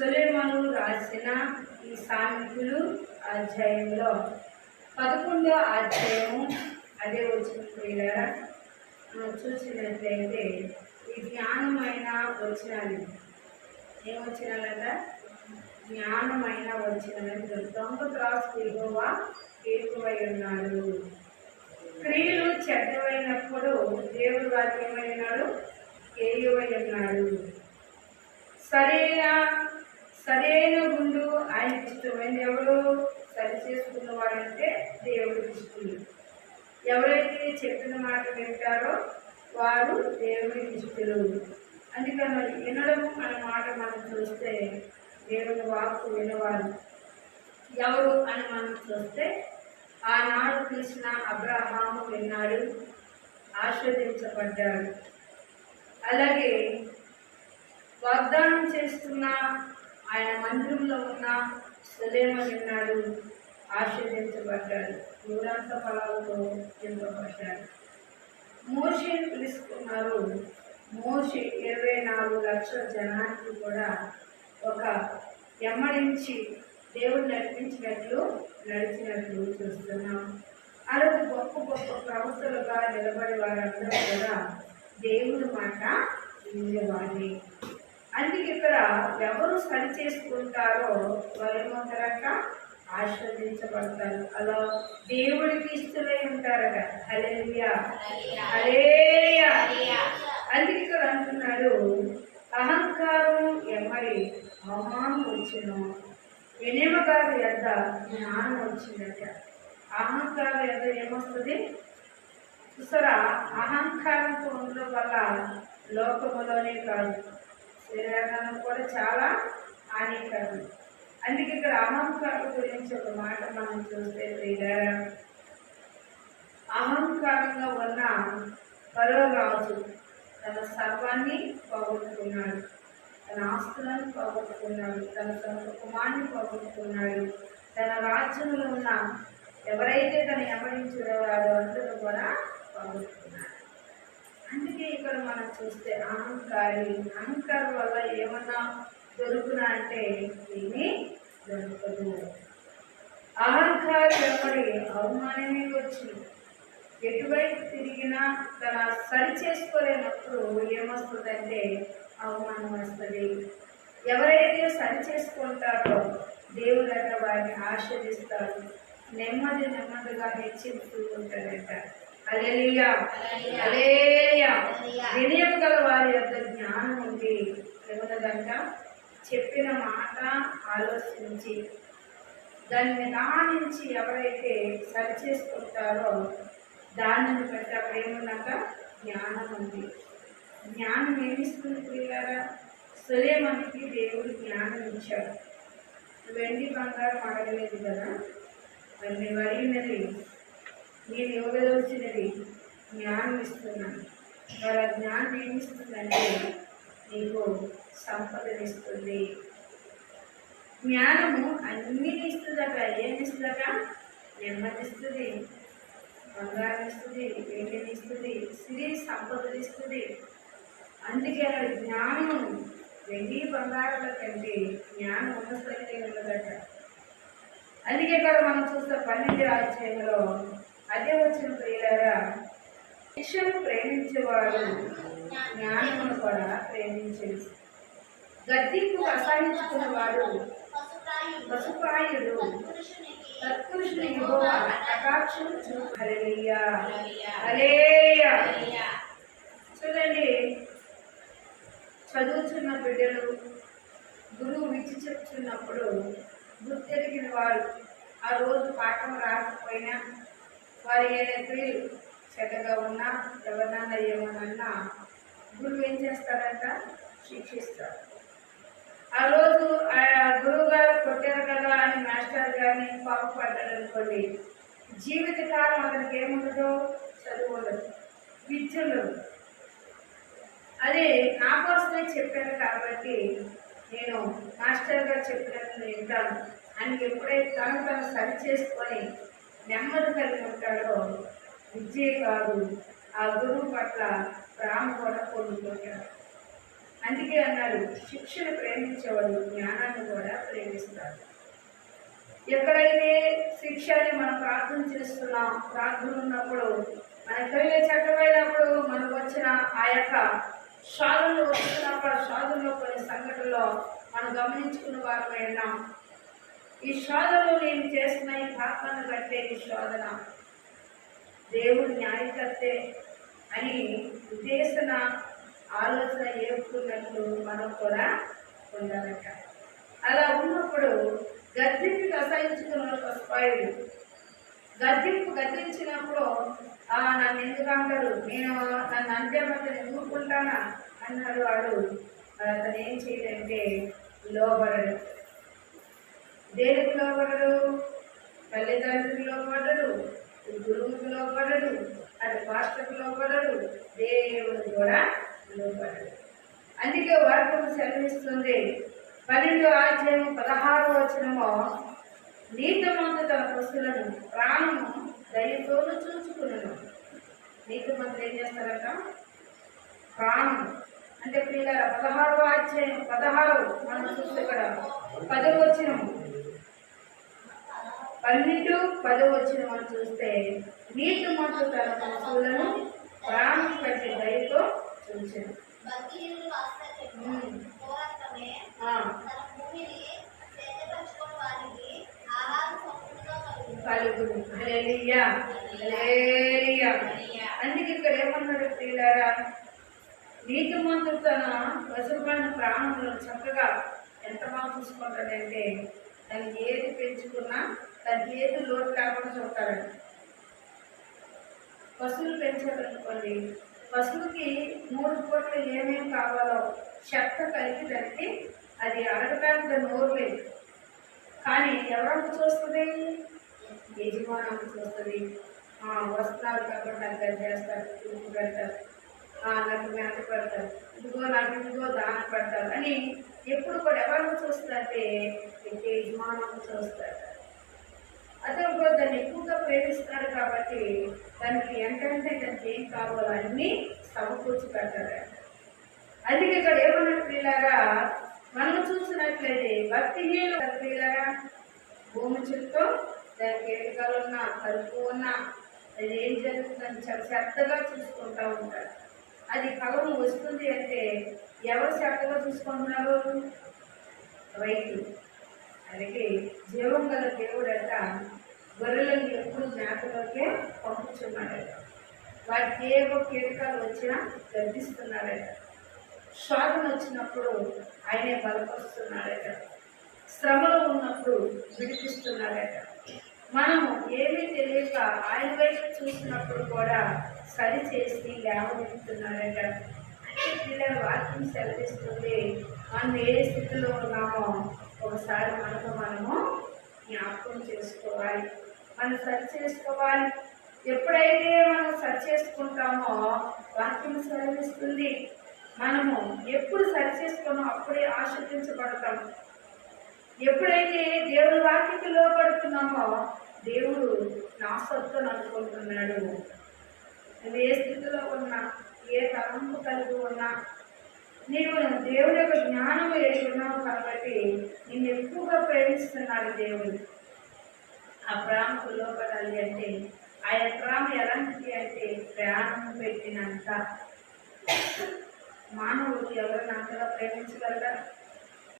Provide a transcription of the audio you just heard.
సులేమను రాసిన ఈ సామెతలు అధ్యాయంలో పదకొండో అధ్యాయము అదే వచ్చిన ప్రియులారా చూసినట్లయితే ఈ జ్ఞానమైన వచ్చినాలు ఏమొచ్చినాలంట జ్ఞానమైన వచ్చినాలు దొంగ త్రాసు ఎగువ ఎక్కువై ఉన్నాడు. క్రియలు చెడ్డమైనప్పుడు దేవుడు వారికి ఏమైనాడు ఏయువై ఉన్నాడు. సరైన సరైన గుండు ఆయన ఇష్టమైన ఎవరు? సరి చేసుకున్నవాడంటే దేవుడు ఇష్టం. ఎవరైతే చెప్పిన మాట వింటారో వారు దేవుడి ఇష్టలు. అందుకని మరి వినడం అనే మాట మనం చూస్తే దేవుని వాక్కు వినవారు ఎవరు అని మనం చూస్తే ఆనాడు తీసిన అబ్రహాము విన్నాడు ఆస్వాదించబడ్డాడు అలాగే వాగ్దానం చేస్తున్న ఆయన మందిరంలో ఉన్న సులేమ విన్నాడు ఆశీర్వించబడ్డాడు నూరంత ఫలాలతో నింపబడ్డాడు. మోషేను పిలుచుకున్నారు మోషే ఇరవై నాలుగు లక్షల జనానికి కూడా ఒక ఎమ్మడించి దేవుడు నడిపించినట్లు నడిచినట్లు చూస్తున్నాం. అలాగే గొప్ప గొప్ప ప్రవక్తలుగా నిలబడి వారందరూ కూడా దేవుని మాట వినేవాడిని అందుకే ఇక్కడ ఎవరు సరి చేసుకుంటారో వారు ఏమంటారట ఆస్వాదించబడతారు అలా దేవుడికి ఇష్టమై ఉంటారట. హల్లెలూయా. హల్లెలూయా. అందుకే ఇక్కడ అంటున్నాడు అహంకారం ఎమ్మడి అవమానం వచ్చును? వినేమ గారి ఎంత జ్ఞానం వచ్చిందట అహంకారం ఎంత ఏమొస్తుంది? చూసారా? అహంకారంతో ఉండడం వల్ల లోకములోనే కాదు చాలా హానికరం. అందుకే ఇక్కడ అహంకారం గురించి ఒక మాట మనం చూస్తే ప్రియులారా అహంకారంగా ఉన్న పరో రాజు తన సర్వాన్ని పోగొట్టుకున్నాడు. తన ఆస్తులను పోగొట్టుకున్నాడు. తన సొంత కుమారుని పోగొట్టుకున్నాడు. తన రాజ్యంలో ఉన్న ఎవరైతే తను ఎమడించారో వారు అందరూ కూడా పోగొట్టుకున్నాడు అందుకే ఇక్కడ మనం చూస్తే అహంకారి అహంకారం వల్ల ఏమన్నా దొరుకునా అంటే ఏమీ దొరకదు. అహంకారం ఎవరి అవమానమే వచ్చింది. ఎటువైపు తిరిగినా తన సరి చేసుకోలేనప్పుడు ఏమొస్తుందంటే అవమానం వస్తుంది. ఎవరైతే సరి చేసుకుంటారో దేవుడు వారిని ఆశ్రదిస్తాడు నెమ్మది నెమ్మదిగా హెచ్చిస్తూ ఉంటారంట వినయం గల వారి యొక్క జ్ఞానం ఉంది ఏమన్నదంట చెప్పిన మాట ఆలోచించి దాన్ని నిదానించి ఎవరైతే సరి చేసుకుంటారో దానిని బట్టి అక్కడ ఏమన్నాక జ్ఞానం ఉంది జ్ఞానం ఏమిస్తుంది ప్రియారా సులేమనికి దేవుడు జ్ఞానం ఇచ్చాడు. వెండి బంగారం అడగలేదు కదా? మరి నువ్వు అడిగినది నేను ఇవ్వగలిగినది జ్ఞానం ఇస్తున్నాను. మరి జ్ఞానం ఏమిస్తుందంటే నీకు సంపదనిస్తుంది. జ్ఞానము అన్ని ఇస్తుందట ఏమిస్తుందట నెమ్మదిస్తుంది. బంగారం ఇస్తుంది. వెండిని ఇస్తుంది. సిరి సంపదలు ఇస్తుంది. అందుకే అక్కడ జ్ఞానం వెండి బంగారాల కంటే జ్ఞానం ఉన్నతమైతే ఉండదట అందుకే కదా మనం చూస్తే పన్నెండు అధ్యాయంలో అదే వచ్చిన ప్రియులారా శిక్షను ప్రేమించేవాడు జ్ఞానమును కూడా ప్రేమించేది గద్దింపు అసహించుకున్నవాడు పశుప్రాయుడు. సత్పురుషుని చూడండి చదువుతున్న బిడ్డలు గురువు విచ్చి చెప్తున్నప్పుడు గుర్తెరిగిన వారు ఆ రోజు పాఠం రాకపోయినా వారి ఏదైతే చెడ్డగా ఉన్నా ఎవరినన్నా ఏమన్నా గురువు ఏం చేస్తారంట శిక్షిస్తారు ఆ రోజు ఆ గురువు గారు కొట్టారు కదా అని మాస్టర్ గారిని పాపపడ్డాడు అనుకోండి జీవితకాలం అతనికి ఏముండదు? చదువు ఉండదు విద్య ఉండదు. అదే నా కోసమే చెప్పాను కాబట్టి నేను మాస్టర్ గారు చెప్పినట్టు వింటాను. అని ఎప్పుడైతే తను తను సరి చేసుకొని నెమ్మది కలిగి ఉంటాడో. విద్యే కాదు ఆ గురువు పట్ల ప్రేమ కూడా పొందుకుంటాడు అందుకే అన్నాడు శిక్షను ప్రేమించేవాడు జ్ఞానాన్ని కూడా ప్రేమిస్తాడు. ఎక్కడైతే శిక్షని మనం ప్రార్థన చేస్తున్నాం ప్రార్థన ఉన్నప్పుడు మన కలిగే చట్టమైనప్పుడు మనకు వచ్చిన ఆ యొక్క సాధనలు వస్తున్నప్పుడు ఆ సాధనలో కొన్ని సంఘటనలో మనం గమనించుకున్న వారమైనా ఈ శోధనలో నేను చేసిన ఈ పాపాన్ని బట్టే ఈ శోధన దేవుడు న్యాయకర్తే అని ఉద్దేశన ఆలోచన ఏపుకున్నట్లు మనం కూడా ఉండాలట అలా ఉన్నప్పుడు గద్దెంపు అసహించుకున్న స్పాయుడు గద్దెంపు గద్దించినప్పుడు "ఆ, నన్ను ఎందుకు అంటారు? నేను నన్ను అంతే మాత్రం ఎదుర్కొంటానా అన్నాడు వాడు. అతను ఏం చేయడంటే లోబడడు. దేనికి లోబడడు తల్లిదండ్రులకు లోబడడు గురువుకు లోబడడు అటు పాస్టర్కు లోబడడు దేవుడు కూడా లోబడడు అందుకే వాక్యం సెలవిస్తుంది పన్నెండు ఆధ్యాయం పదహారు వచనము నీతిమంతు తన పశువులను ప్రాణము దయతోను చూసుకున్నాను నీతిమంతులు ఏం చేస్తారట ప్రాణం అంటే పిల్లల పదహారు అధ్యాయం పదహారు మనం చూస్తే ఇక్కడ పది వచ్చినము పన్నెండు పది వచ్చిన మనం చూస్తే నీతి మంతు తన పశువులను ప్రాణం పెట్టి దయతో చూసాను అందుకే ఇక్కడ ఏమన్నాడు ప్రియులారా? నీతి మంతు తన పశువులను ప్రాణంలో చక్కగా ఎంత బాగా చూసుకుంటాడంటే తనకి ఏది పెంచుకున్నా దానికి ఏది లోటు కాకుండా చూస్తారండి. పశువులు పెంచాలనుకోండి పశువుకి మూడు పూటలు ఏమేమి కావాలో చెత్త కలిపి దానికి అది అడగడానికి నోరు లేదు కానీ ఎవరమ్మ చూస్తుంది? యజమానం చూస్తుంది. వస్త్రాలు కాకుండా అది చేస్తారు తిరుగు పెడతారు నాకు మేత పెడతారు. ఇదిగో నాకు ఇదిగో దాన పెడతారు అని ఎప్పుడు కూడా ఎవరు చూస్తారంటే యజమానం చూస్తారు అదే కూడా దాన్ని ఎక్కువగా ప్రేమిస్తున్నాడు కాబట్టి దానికి ఎంతంటే దానికి ఏం కావాలో అన్నీ సమకూర్చి పెడతారు. అందుకే ఇక్కడ ఏమన్నట్టు పిల్లగా మనం చూసినట్లయితే భక్తిహీన పిల్లగా భూమి చుట్టూ దానికి ఏడుకలు ఉన్నా కలుపు ఉన్నా అది ఏం జరుగుతుందని చాలా శ్రద్ధగా చూసుకుంటూ ఉంటారు. అది ఫలం వస్తుంది అంటే ఎవరు శ్రద్ధగా చూసుకుంటున్నారు? రైతులు. అలాగే జీవం గల దేవుడట గొర్రెలను ఎప్పుడు మేతలోకే పంపుతున్నాడట వారికి ఏవో కీటకాలు వచ్చినా గర్భిస్తున్నాడట శోధన వచ్చినప్పుడు ఆయనే బలపరుస్తున్నాడట శ్రమలో ఉన్నప్పుడు విడిపిస్తున్నాడట మనం ఏమీ తెలియక ఆయన వైపు చూసినప్పుడు కూడా సరి చేసి లేవనెత్తున్నాడట అంటే పిల్లల వాక్యం సెలవిస్తుంది. మనం ఏ స్థితిలో ఉన్నామో ఒకసారి మనకు మనము జ్ఞాపకం చేసుకోవాలి. మనం సరి చేసుకోవాలి. ఎప్పుడైతే మనం సరి చేసుకుంటామో వాక్యం సెలవిస్తుంది. మనము ఎప్పుడు సరి చేసుకున్నామో అప్పుడే ఆశ్రదించబడతాం ఎప్పుడైతే దేవుని వాక్యకి లోపడుతున్నామో దేవుడు నా సొత్తు అనుకుంటున్నాడు. నువ్వు ఏ స్థితిలో ఉన్నా ఏ తలంపు కలిగి ఉన్నా నీవు దేవుడి యొక్క జ్ఞానం ఎరిగి ఉన్నావు కాబట్టి నిన్ను ఎక్కువగా ప్రేమిస్తున్నాడు దేవుడు. ఆ ప్రేమకు అంటే ఆయన ప్రేమ ఎలాంటిది అంటే ప్రయాణం పెట్టినంత. మానవుడు ఎవరిని అంతగా ప్రేమించగలరా?